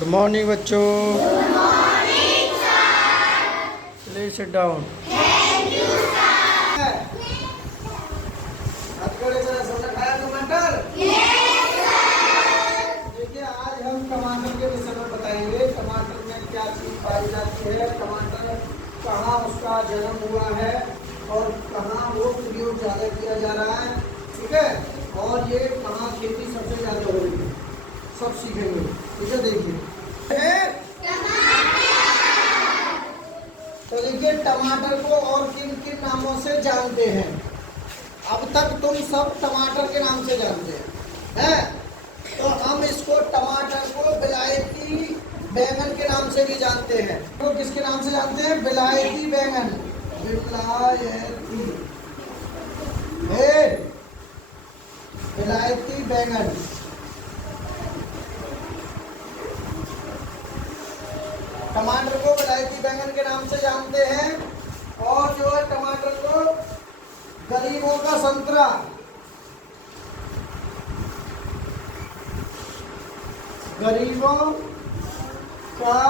Good morning बच्चों। Good morning sir. Please sit down. Thank you sir. सबने खाया टमाटर? Yes sir. देखिए आज हम टमाटर के विषय में बताएंगे। टमाटर में क्या चीज पाई जाती है, टमाटर कहाँ उसका जन्म हुआ है और कहाँ वो प्रयोग ज्यादा किया जा रहा है, ठीक है, और ये कहाँ खेती सबसे ज्यादा हो रही है, सब सीखेंगे। ठीक है, देखिए तो देखिए टमाटर को और किन किन नामों से जानते हैं। अब तक तुम सब टमाटर के नाम से जानते हैं, तो हम इसको टमाटर को विलायती बैंगन के नाम से भी जानते हैं। तो किसके नाम से जानते हैं? विलायती बैंगन, विलायती बैंगन। टमाटर को विलायती बैंगन के नाम से जानते हैं। और जो है टमाटर को गरीबों का संतरा, गरीबों का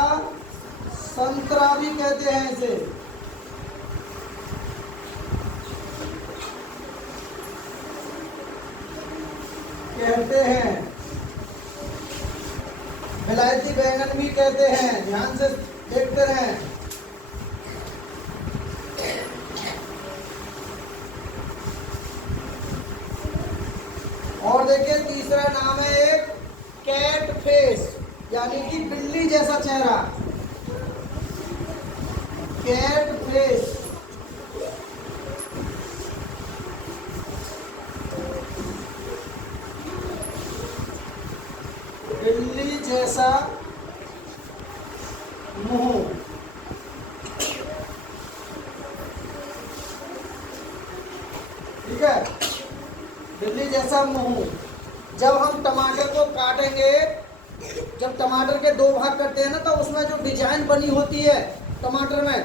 संतरा भी कहते हैं इसे। कहते हैं विलायती बैंगन भी कहते हैं। ध्यान से देखते रहें। और देखिए तीसरा नाम है एक कैट फेस, यानी कि बिल्ली जैसा चेहरा, कैट फेस। बिल्ली जैसा मुंह। ठीक है, बिल्ली जैसा मुंह। जब हम टमाटर को काटेंगे, जब टमाटर के दो भाग करते हैं ना, तो उसमें जो डिजाइन बनी होती है टमाटर में,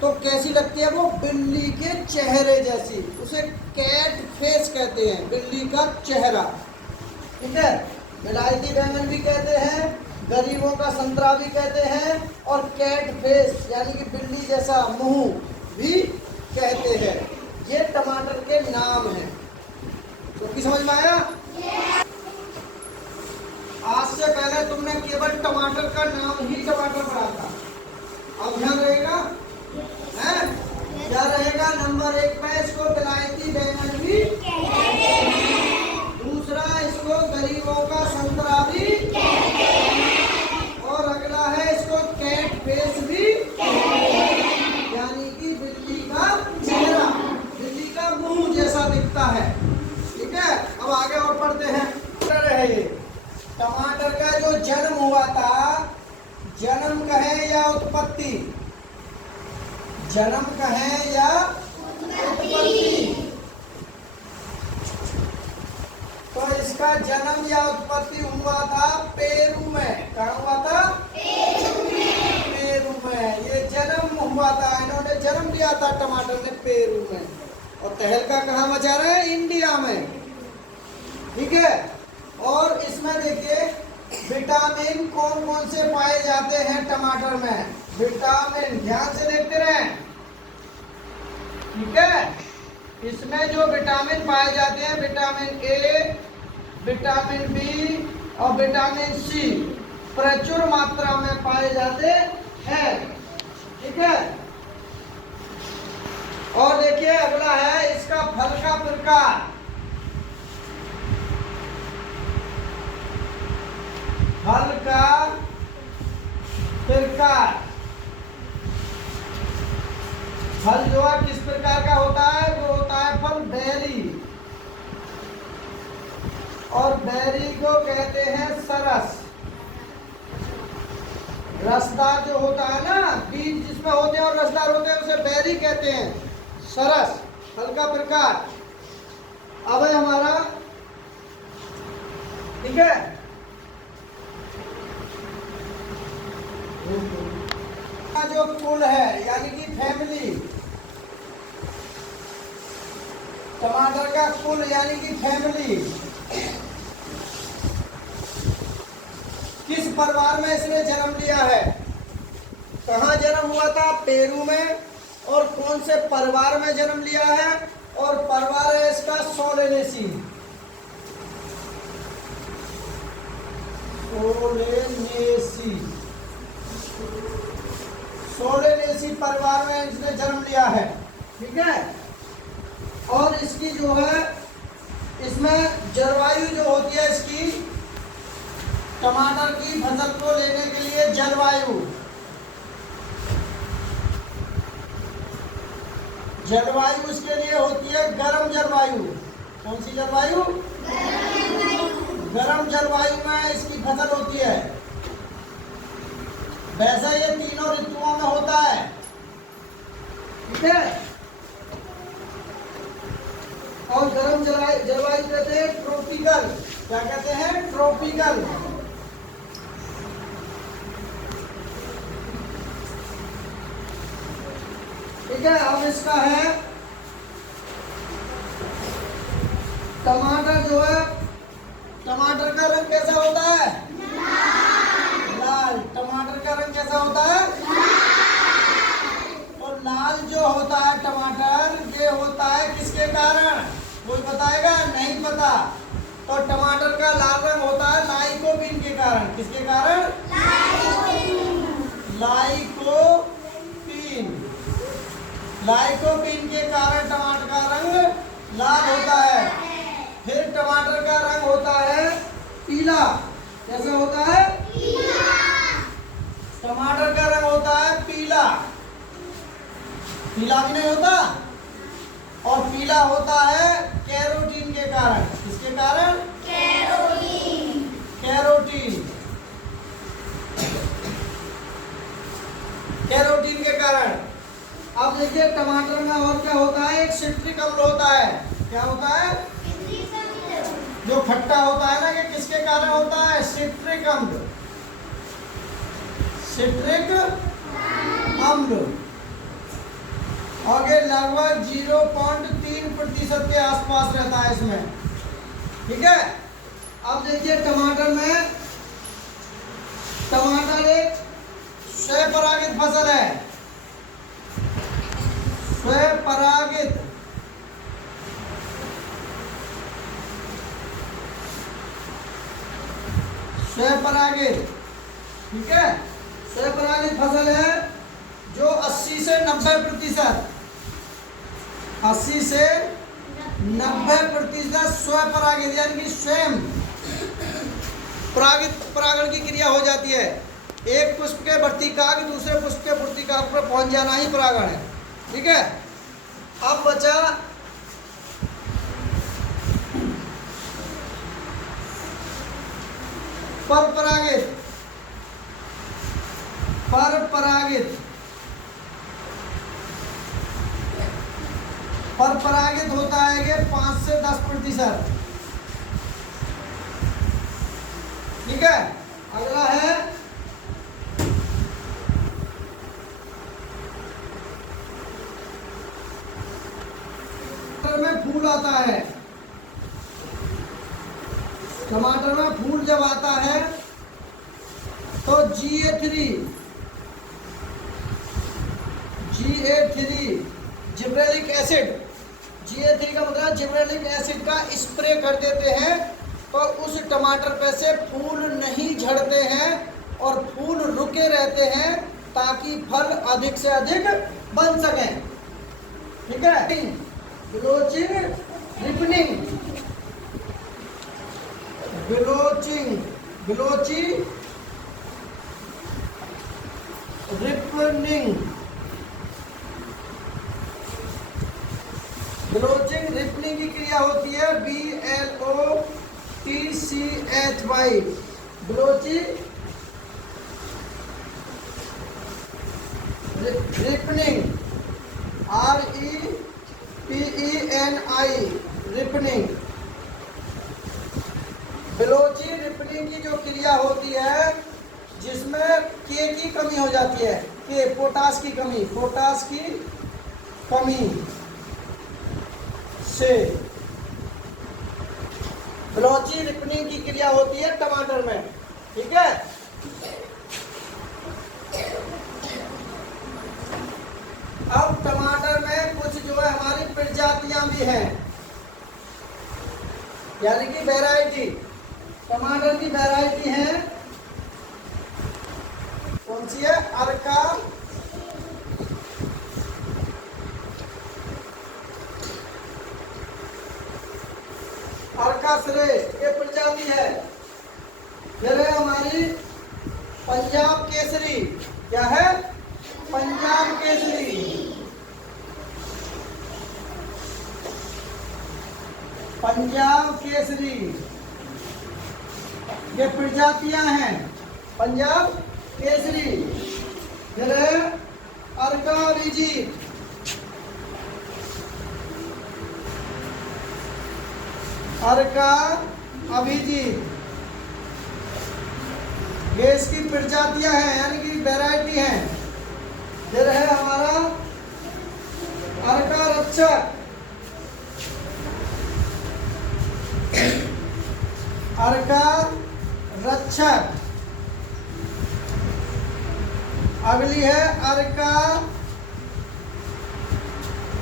तो कैसी लगती है? वो बिल्ली के चेहरे जैसी। उसे कैट फेस कहते हैं, बिल्ली का चेहरा। ठीक है, विलायती बैंगन भी कहते हैं, गरीबों का संतरा भी कहते हैं, और कैट फेस यानी कि बिल्ली जैसा मुंह भी कहते हैं। ये टमाटर के नाम हैं। तो की समझ में आया? आज से पहले तुमने केवल टमाटर का नाम ही टमाटर पढ़ा था। अब ध्यान रहेगा, है क्या रहेगा? नंबर 1 पे इसको विलायती बैंगन भी कहते हैं। दूसरा, इसको गरीबों का संतरा भी कहते हैं। और अगला है इसको कैट फेस भी कहते हैं, यानी कि बिल्ली का चेहरा, बिल्ली का मुंह जैसा दिखता है। ठीक है, अब आगे और पढ़ते हैं। ये टमाटर का जो जन्म हुआ था, जन्म कहें या उत्पत्ति, जन्म कहें या उत्पत्ति, तो इसका जन्म या उत्पत्ति हुआ था पेरू में। कहाँ हुआ था? पेरू में। ये जन्म हुआ था, इन्होंने जन्म लिया था टमाटर ने पेरू में। और तहलका कहाँ मचा रहे हैं? इंडिया में। ठीक है, और इसमें देखिए विटामिन कौन कौन से पाए जाते हैं टमाटर में। विटामिन ध्यान से देखते रहें। ठीक है, इसमें जो विटामिन पाए जाते हैं, विटामिन ए, विटामिन बी और विटामिन सी प्रचुर मात्रा में पाए जाते हैं। ठीक है, और देखिए अगला है इसका फल का प्रकार। फल का प्रकार, फल जो है किस प्रकार का होता है? वो होता है फल बेरी, और बेरी को कहते हैं सरस। रसदार जो होता है ना, बीज जिसमें होते हैं और रसदार होते हैं, उसे बेरी कहते हैं, सरस, फल का प्रकार। अब है हमारा, ठीक है, जो कुल है यानी कि फैमिली, टमाटर का कुल यानी कि फैमिली किस परिवार में इसने जन्म लिया है? कहाँ जन्म हुआ था? पेरू में। और कौन से परिवार में जन्म लिया है? और परिवार है इसका सोलेनेसी। सोलेनेसी परिवार में इसने जन्म लिया है। ठीक है। और इसकी जो है, इसमें जलवायु जो होती है इसकी, टमाटर की फसल को लेने के लिए जलवायु उसके लिए होती है गर्म जलवायु। कौन सी जलवायु? गर्म जलवायु में इसकी फसल होती है। वैसे ये तीनों ऋतुओं में होता है। ठीक है। और गर्म जलवायु कहते हैं ट्रॉपिकल। क्या कहते हैं? ट्रॉपिकल। ठीक है। अब इसका है टमाटर जो है, टमाटर का रंग कैसा होता है? लाल। टमाटर का रंग कैसा होता है? और लाल जो होता है टमाटर, ये होता है किसके कारण? कोई बताएगा? नहीं पता। तो टमाटर का लाल रंग होता है लाइकोपीन के कारण। किसके कारण? लाइकोपीन के कारण टमाटर का रंग लाल होता है। फिर टमाटर का रंग होता है पीला। कैसा होता है? टमाटर का रंग होता है पीला। पीला भी नहीं होता। और पीला होता है कैरोटीन के कारण। किसके कारण? कैरोटीन के कारण। अब देखिए टमाटर में और क्या होता है? एक सिट्रिक अम्ल होता है। क्या होता है? जो खट्टा होता है ना, ये किसके कारण होता है? सिट्रिक अम्ल। और ये लगभग 0.3% के आसपास रहता है इसमें। ठीक है। अब देखिए टमाटर में, टमाटर एक स्वपरागित फसल है। स्वपरागित। ठीक है। स्वपरागित फसल है जो 80 से 90%, 80 से 90% स्वपरागित, यानी कि स्वयं परागण की क्रिया हो जाती है। एक पुष्प के वर्तिकाग्र दूसरे पुष्प के पूर्तिकाग्र पर पहुंच जाना ही परागण है। ठीक है। अब बचा परपरागित। परपरागित होता है कि 5 से 10%। ठीक है। अगला है में फूल आता है। टमाटर में फूल जब आता है तो GA3 जिब्रेलिक एसिड, GA3 का मतलब जिब्रेलिक एसिड का स्प्रे कर देते हैं, तो उस टमाटर पे से फूल नहीं झड़ते हैं और फूल रुके रहते हैं, ताकि फल अधिक से अधिक बन सकें। ठीक है। ब्लोचिंग, रिपनिंग, ब्लोचिंग रिपनिंग की क्रिया होती है BLOTCHY। Blotching ripening, REPENI, ripening. Blotchy ripening की जो क्रिया होती है, जिसमें के की कमी हो जाती है, के पोटास की कमी से ब्लोची रिपनिंग की क्रिया होती है टमाटर में। ठीक है। प्रजातियां भी हैं, यानी कि वैरायटी। टमाटर की वैरायटी है, कौन सी है? अर्का, अर्का श्रेय ये प्रजाति है। फिर है हमारी पंजाब केसरी। क्या है? पंजाब केसरी। पंजाब केसरी ये प्रजातियां हैं, पंजाब केसरी। फिर है अर्का अभिजीत, अर्का अभिजीत ये इसकी प्रजातियां हैं, यानी कि वैरायटी हैं। फिर है हमारा अर्का रक्षक, अर्का रक्षक। अगली है अर्का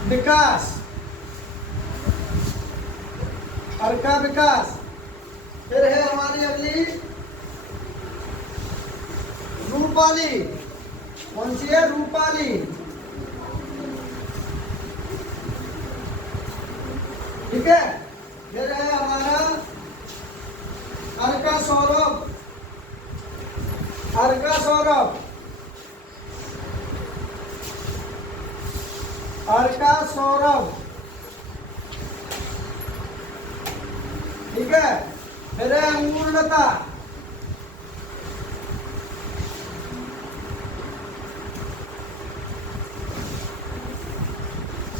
विकास, अर्का विकास। फिर है हमारी अगली रूपाली, कौन सी है? रूपाली। ठीक है। फिर है हमारा अर्का सौरभ, अर्का सौरभ, अर्का सौरभ। ठीक है। फिर है अंगूर लता,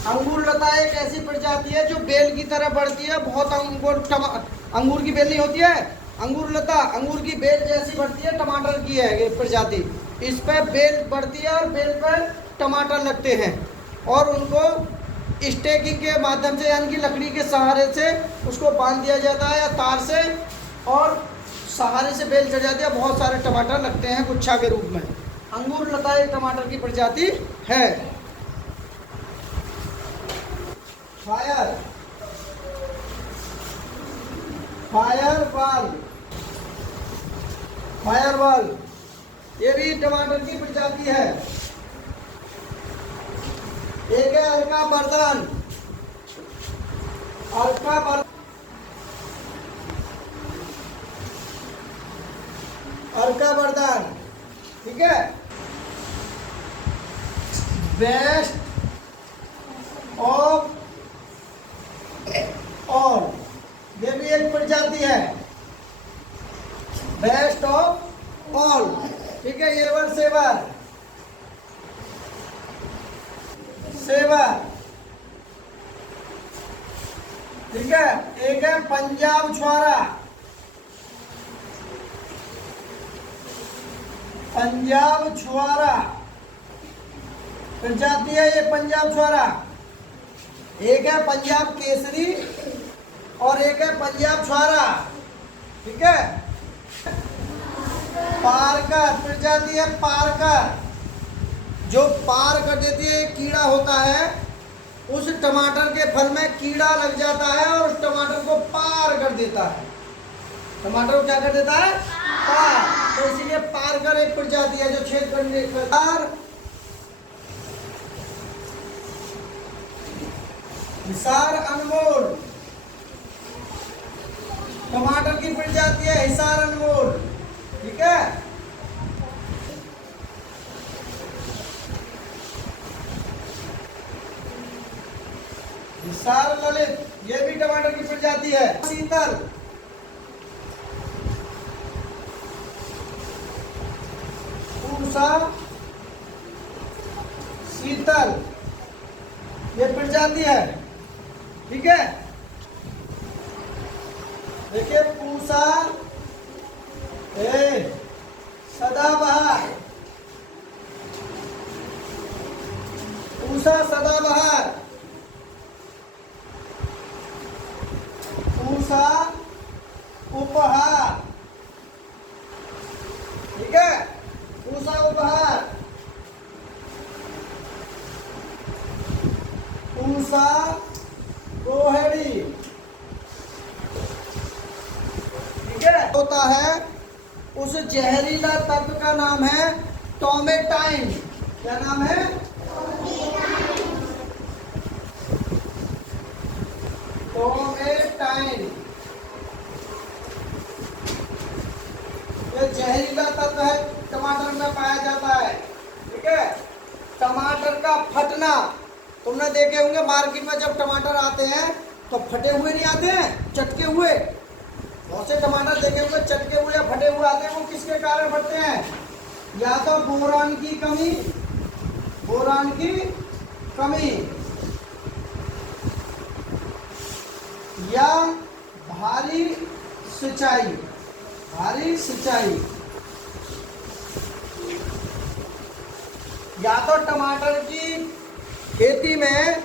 अंगूर लता एक ऐसी प्रजाति है जो बेल की तरह बढ़ती है, बहुत अंगूर की बेल नहीं होती है, अंगूर लता अंगूर की बेल जैसी बढ़ती है, टमाटर की है ये प्रजाति। इस पे बेल बढ़ती है और बेल पर टमाटर लगते हैं और उनको स्टेकिंग के माध्यम से, यानी कि लकड़ी के सहारे से उसको बांध दिया जाता है या तार से, और सहारे से बेल चढ़ जाती है, बहुत सारे टमाटर लगते हैं गुच्छा के रूप में। अंगूर लता एक टमाटर की प्रजाति है। फायर, फायरबॉल, फायरबॉल ये भी टमाटर की प्रजाति है। एक है अर्का बर्धन, अर्का बर्धन, अर्का बर्धन। ठीक है। बेस्ट ऑफ ऑल ये भी एक प्रजाति है, बेस्ट ऑफ ऑल। ठीक है। Ever saver, saver. ठीक है। एक है पंजाब छुआरा, पंजाब छुआरा प्रजाति है ये, पंजाब छुआरा। एक है पंजाब केसरी और एक है पंजाब छुआरा। ठीक है। पारकर प्रजाति है, पारकर जो पार कर देती है, कीड़ा होता है, उस टमाटर के फल में कीड़ा लग जाता है और उस टमाटर को पार कर देता है। टमाटर को क्या कर देता है? पार। तो इसीलिए पारकर एक प्रजाति है जो छेद करने का। हिसार अनमोल टमाटर की प्रजाति है, हिसार अनमोल। ठीक है। हिसार ललित ये भी टमाटर की प्रजाति है। शीतल, पूसा शीतल ये प्रजाति है। ठीक है। देखिए पूसा सदाबहार, पूसा सदाबहार, पूसा उपहार। ठीक है। पूसा उपहार, पूसा जहरीला तत्व का नाम है टोमेटाइन। क्या नाम है? टोमेटाइन। ये जहरीला तत्व है, टमाटर में पाया जाता है। ठीक है। टमाटर का फटना, तुमने देखे होंगे मार्केट में जब टमाटर आते हैं तो फटे हुए नहीं आते हैं, चटके हुए। बहुत से टमाटर देखे होंगे चटके हुए या फटे हुए आते हैं। वो किसके कारण फटते हैं? या तो बोरान की कमी, बोरान की कमी, या भारी सिंचाई, भारी सिंचाई, या तो टमाटर की खेती में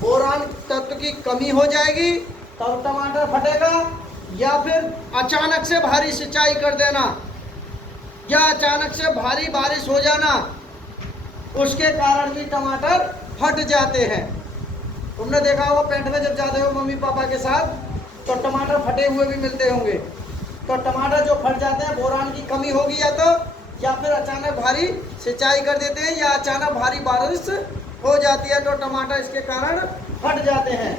बोरान तत्व की कमी हो जाएगी तब टमाटर फटेगा, या फिर अचानक से भारी सिंचाई कर देना, या अचानक से भारी बारिश हो जाना, उसके कारण भी टमाटर फट जाते हैं। तुमने देखा होगा पेंट में जब जाते हो मम्मी पापा के साथ तो टमाटर फटे हुए भी मिलते होंगे। तो टमाटर जो फट जाते हैं बोरान की कमी होगी, या फिर अचानक भारी सिंचाई कर देते हैं, या अचानक भारी बारिश हो जाती है तो टमाटर इसके कारण फट जाते हैं।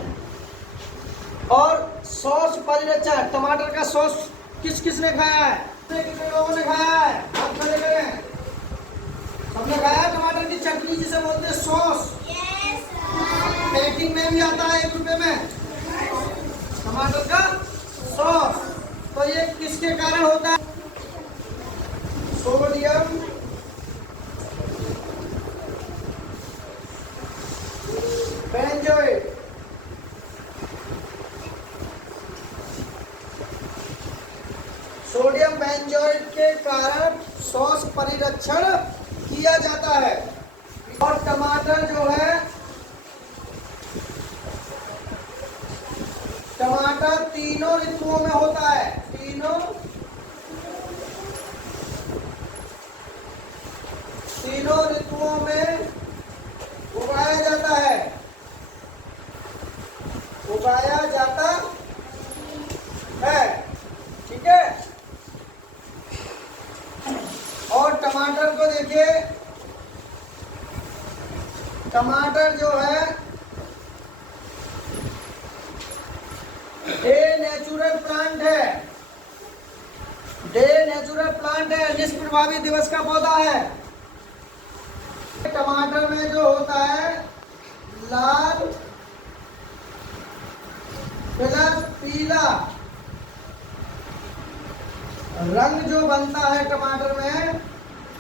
और सॉस परिरक्षण, टमाटर का सॉस किस किस ने खाया है? कितने लोगों ने खाया है? आप खड़े करें। सबने खाया है टमाटर की चटनी जिसे बोलते हैं सॉस। पैकिंग में भी आता है 1 रुपए में टमाटर का सॉस। तो ये किसके कारण होता है? Sodium benzoate. सोडियम बेंजोएट के कारण सॉस परिरक्षण किया जाता है। और टमाटर जो है, टमाटर तीनों ऋतुओं में होता है, तीनों ऋतुओं में उगाया जाता है, उगाया जाता है। ठीक है। और टमाटर को देखिए, टमाटर जो है डे नेचुरल प्लांट है, डे नेचुरल प्लांट है, निष्प्रभावी दिवस का पौधा है। टमाटर में जो होता है लाल प्लस पीला रंग जो बनता है टमाटर में,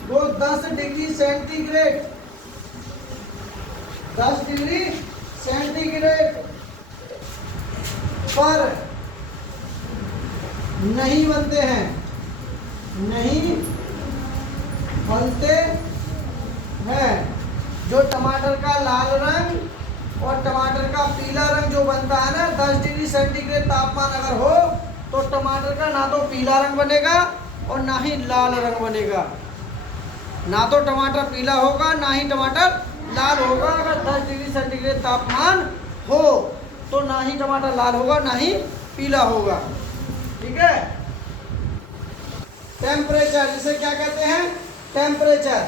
वो 10 डिग्री सेंटीग्रेड, 10 डिग्री सेंटीग्रेड पर नहीं बनते हैं, नहीं बनते हैं। जो टमाटर का लाल रंग और टमाटर का पीला रंग जो बनता है ना, 10 डिग्री सेंटीग्रेड तापमान अगर हो तो टमाटर का ना तो पीला रंग बनेगा और ना ही लाल रंग बनेगा। ना तो टमाटर पीला होगा ना ही टमाटर लाल होगा। अगर 10 डिग्री सेंटीग्रेड तापमान हो तो ना ही टमाटर लाल होगा ना ही पीला होगा। ठीक है। टेम्परेचर, जिसे क्या कहते हैं? टेम्परेचर।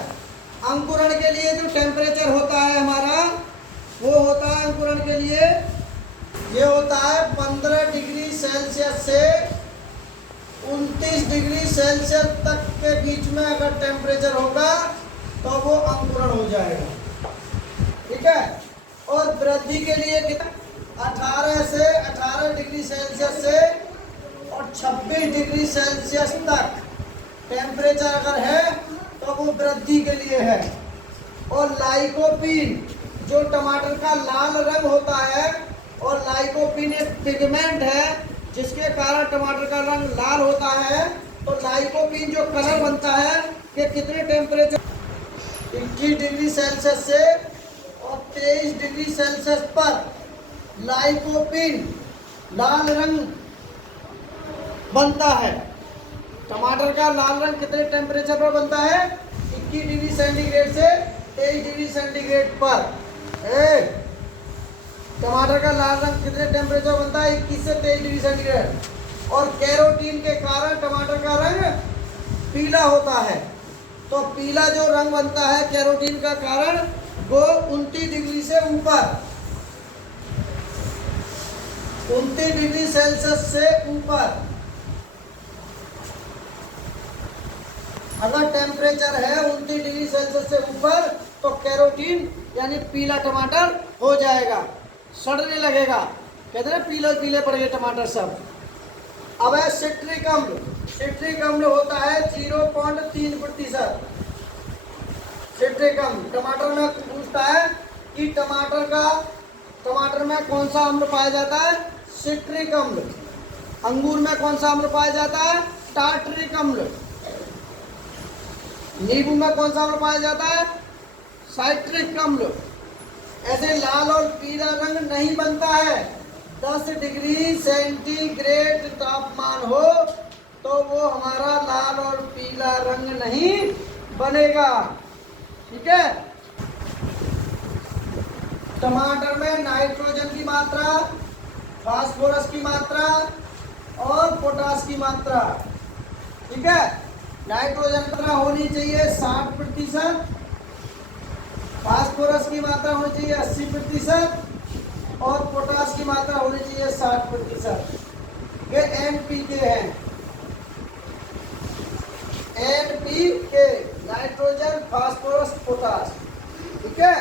अंकुरण के लिए जो टेम्परेचर होता है हमारा, वो होता है अंकुरण के लिए, ये होता है 15 डिग्री सेल्सियस से 29 डिग्री सेल्सियस तक के बीच में अगर टेम्परेचर होगा तो वो अंकुरण हो जाएगा। ठीक है। और वृद्धि के लिए 18 डिग्री सेल्सियस से और 26 डिग्री सेल्सियस तक टेम्परेचर अगर है तो वो वृद्धि के लिए है। और लाइकोपीन, जो टमाटर का लाल रंग होता है, और लाइकोपीन एक पिगमेंट है जिसके कारण टमाटर का रंग लाल होता है। तो लाइकोपीन जो कलर बनता है कि कितने टेम्परेचर, 21 डिग्री सेल्सियस से और 23 डिग्री सेल्सियस पर लाइकोपीन लाल रंग बनता है। टमाटर का लाल रंग कितने टेम्परेचर पर बनता है? 21 डिग्री सेंटीग्रेड से 23 डिग्री सेंटीग्रेड पर। टमाटर का लाल रंग कितने टेम्परेचर बनता है? 21 से 23 डिग्री सेंटीग्रेड। और कैरोटीन के कारण टमाटर का रंग पीला होता है। तो पीला जो रंग बनता है कैरोटीन का कारण, वो 29 डिग्री से ऊपर, 29 डिग्री सेल्सियस से ऊपर अगर टेम्परेचर है 29 डिग्री सेल्सियस से ऊपर, तो कैरोटीन यानी पीला टमाटर हो जाएगा, सड़ने लगेगा। कहते हैं पीले पीले पड़ गए टमाटर सब। अब है सिट्रिक अम्ल। सिट्रिक अम्ल होता है 0.3%। सिट्रिक अम्ल टमाटर में पूछता है कि टमाटर में कौन सा अम्ल पाया जाता है? सिट्रिक अम्ल। अंगूर में कौन सा अम्ल पाया जाता है? टार्टरिक अम्ल। नींबू में कौन सा अम्ल पाया जाता है? साइट्रिक अम्ल। ऐसे लाल और पीला रंग नहीं बनता है। 10 डिग्री सेंटीग्रेड तापमान हो तो वो हमारा लाल और पीला रंग नहीं बनेगा। ठीक है। टमाटर में नाइट्रोजन की मात्रा, फास्फोरस की मात्रा और पोटास की मात्रा, ठीक है। नाइट्रोजन की मात्रा होनी चाहिए 60%, फास्फोरस की मात्रा होनी चाहिए 80% और पोटास की मात्रा होनी चाहिए 60%। ये NPK है। NPK नाइट्रोजन, फास्फोरस, पोटास, ठीक है।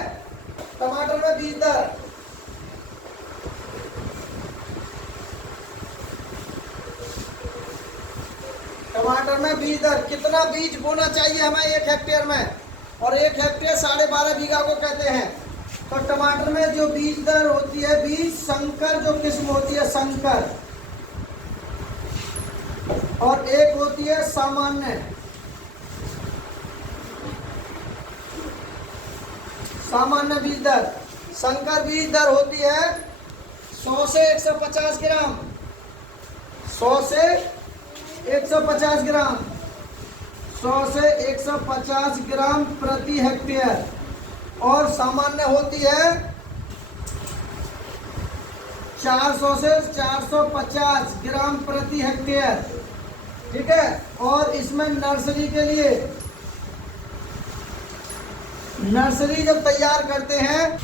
टमाटर में बीज दर, टमाटर में बीज दर, कितना बीज बोना चाहिए हमें 1 हेक्टेयर में, और 1 हेक्टेयर 12.5 बीघा को कहते हैं। तो टमाटर में जो बीज दर होती है, बीज संकर जो किस्म होती है संकर, और एक होती है सामान्य। सामान्य बीज दर, संकर बीज दर होती है 100 से 150 ग्राम, 100 से 150 ग्राम, 100 से 150 ग्राम प्रति हेक्टेयर। और सामान्य होती है 400 से 450 ग्राम प्रति हेक्टेयर, ठीक है। और इसमें नर्सरी के लिए, नर्सरी जब तैयार करते हैं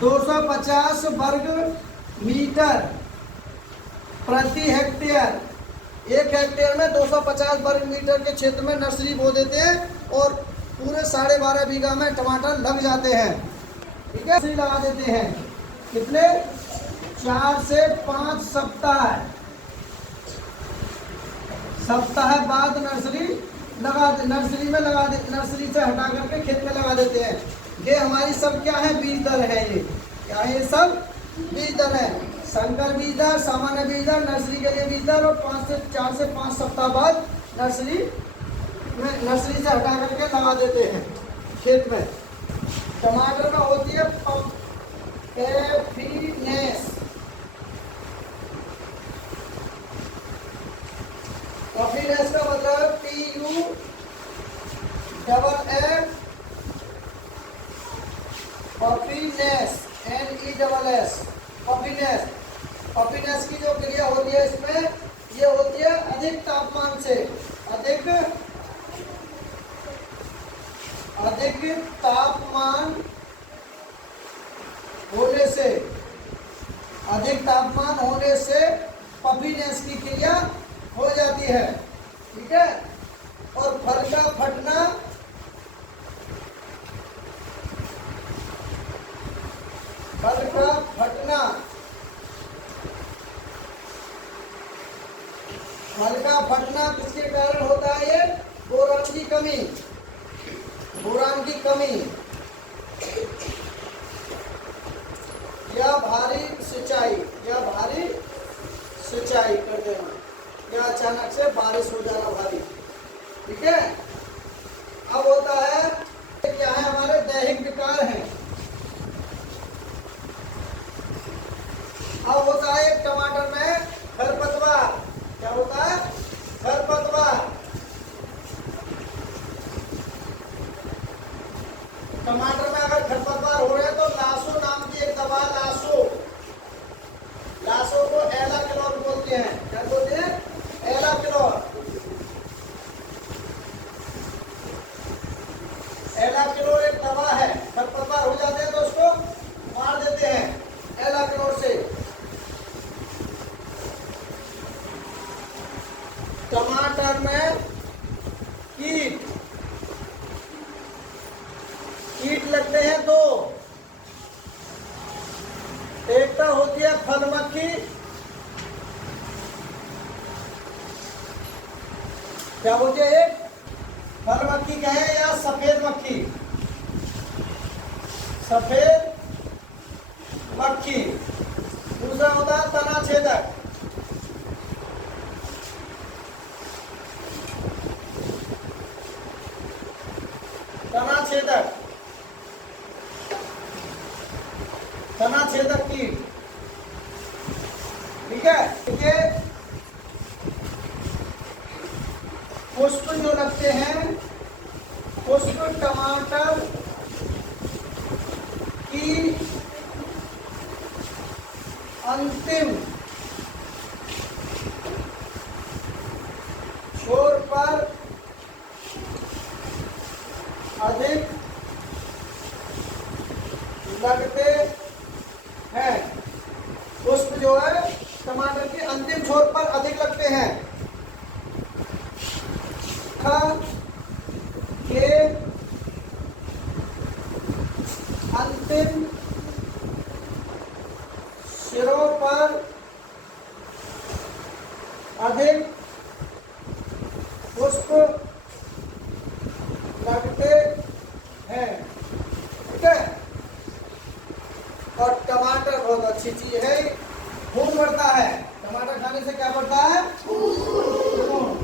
250 वर्ग मीटर प्रति हेक्टेयर, 1 हेक्टेयर में 250 वर्ग मीटर के क्षेत्र में नर्सरी बो देते हैं और पूरे 12.5 बीघा में टमाटर लग जाते हैं, ठीक है। नर्सरी लगा देते हैं कितने? 4 से 5 सप्ताह बाद नर्सरी नर्सरी में लगा दे, नर्सरी से हटा करके खेत में लगा देते हैं। ये हमारी सब क्या है? बीज दर है। ये क्या है? ये सब बीज दर है। संकर बीज दर, सामान्य बीज दर, नर्सरी के लिए बीज दर, और 4 से 5 सप्ताह बाद नर्सरी से हटा करके लगा देते हैं खेत में। टमाटर में होती है पॉफिनेस। पॉफिनेस का मतलब PUFF, पॉफिनेस, NESS, पॉफिनेस। पॉफिनेस की जो क्रिया होती है इसमें, ये होती है अधिक तापमान से, अधिक तापमान होने से पॉफिनेस की क्रिया हो जाती है, ठीक है। और फल का फटना, किसके कारण होता है? ये बोरान की कमी, या भारी सिंचाई कर देना, या अचानक से बारिश हो जाना भारी, ठीक है। अब होता है क्या है? हमारे दैहिक विकार हैं। अब होता है टमाटर में खरपतवार। क्या होता है? खरपतवार। टमाटर में अगर खरपतवार हो रहे हैं तो लासो नाम की एक दवा, लासो को एलाक्लोर बोलते हैं। क्या बोलते हैं? एलाक्लोर। एलाक्लोर एक दवा है, खरपतवार हो जाते हैं तो उसको मार देते हैं एलाक्लोर से। टमाटर में कीट लगते हैं दो। एक तो होती है फल मक्खी, क्या होती है? एक फल मक्खी कहे या सफेद मक्खी, सफेद मक्खी। दूसरा होता है तना छेदक, तना छेदक, तना छेदक कीट। ठीक है, ठीक है। पुष्प जो लगते हैं, पुष्प टमाटर की अंतिम छोर पर अधिक लगते हैं। पुष्प जो है टमाटर के अंतिम छोर पर अधिक लगते हैं। के अंतिम सिरों पर अधिक पुष्प लगते हैं। ठीक है। और टमाटर बहुत अच्छी चीज है, खून बढ़ता है। टमाटर खाने से क्या बढ़ता है? खून।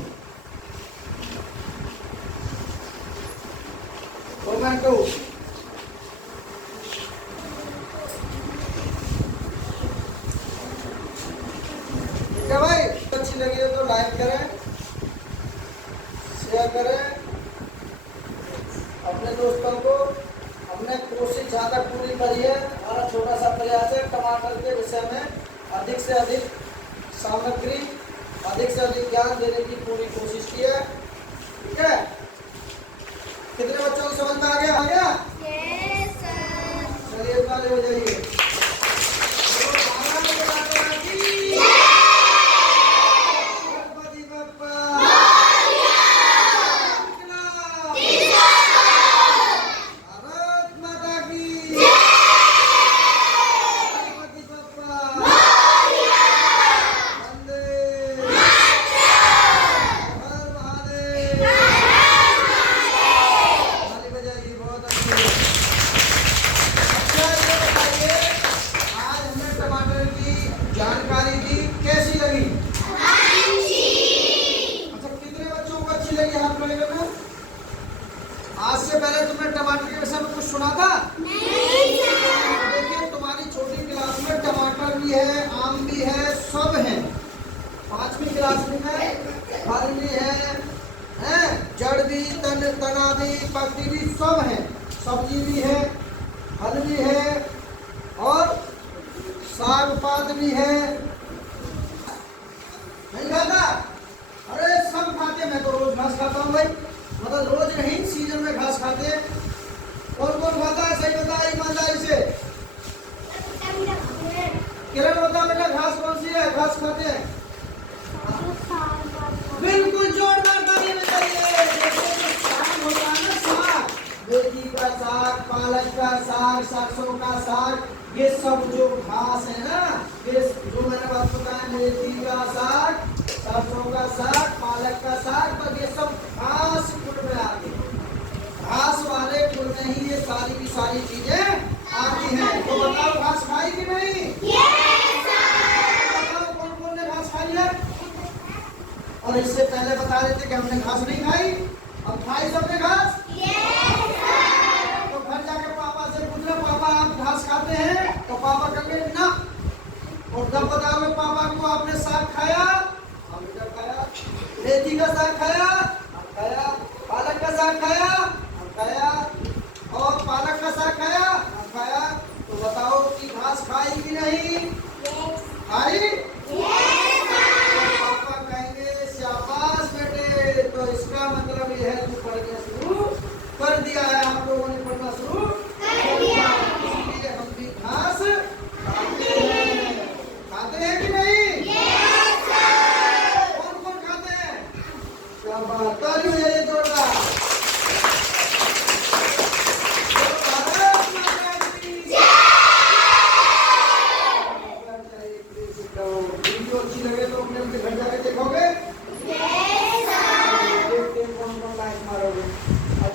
टोमेटो ठीक है भाई, अच्छी लगी है तो लाइक करें, शेयर करें अपने दोस्तों को। हमने कोशिश ज्यादा पूरी करी है, हमारा छोटा सा प्रयास है टमाटर के विषय में अधिक से अधिक सामग्री, अधिक से अधिक ज्ञान देने की पूरी कोशिश की है। ठीक है, कितने बच्चों को समझ में आ गया? आ गया? Yes, sir. चलिए वाले हो जाइए। गणपति बप्पा भारत माता की, गणपति बप्पा वंदे हर महादेव। ताली बजाइए, बहुत अच्छी। अच्छा ये बताइए, आज हमने टमाटर की जानकारी दी, कैसी लगी? अच्छा, कितने बच्चों को अच्छी लगी? हाथ में लेकर। आज से पहले तुमने टमाटर के विषय में कुछ सुना था? देखिए, तुम्हारी छोटी क्लास में टमाटर भी है, आम भी है, सब है। 5वीं क्लास में फल भी है, जड़ भी, तना भी, पत्ती भी, सब है। सब्जी भी है, फल भी है और साग पात भी है। नहीं खाता? अरे सब खाते, मैं तो रोज घास खाता हूँ भाई, मतलब रोज नहीं, सीजन में घास खाते हैं। कौन कौन खाता है? सही बताया ईमानदारी से। किरण बता बेटा, घास कौन सी है? घास खाते हैं? बिल्कुल, जोरदार ताली बजाइए। साग होता है ना, साग, मेथी का साग, पालक का साग, सरसों का साग, ये सब जो घास है ना, ये जो मैंने बात बताया, मेथी का साग, सरसों का साग, पालक का साग, तो ये सब घास कुल में आती है। घास वाले कुल में ही ये सारी की सारी चीजें आती हैं। तो बताओ, घास खाई कि नहीं? बताओ कौन कौन ने घास खाई है? और इससे पहले बता देते कि हमने घास नहीं खाई, अब खाई सबने घास। तो घर जाके पापा से पूछना, पापा आप घास खाते हैं? तो पापा कहेंगे ना। और जब बताओगे पापा को आपने साग खाया? हमने खाया। मेथी का साग खाया? हम खाया। पालक का साग खाया? हम खाया। और पालक का साग खाया? हम खाया। तो बताओ कि घास खाई कि नहीं? खाई? पापा कहेंगे शाबाश बेटे, तो इसका मतलब यह है तू पढ़ना शुरू कर दिया है। आपको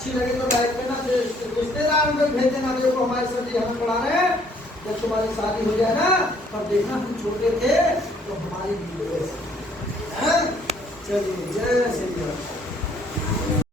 अच्छी लगे तो लाइक करना, रिश्तेदार में भेज देना, देखो हमारे सर जी हमें पढ़ा रहे हैं, जब तुम्हारी शादी हो जाए ना तब देखना हम छोटे थे तो हमारी वीडियो है। चलिए जय श्री राम।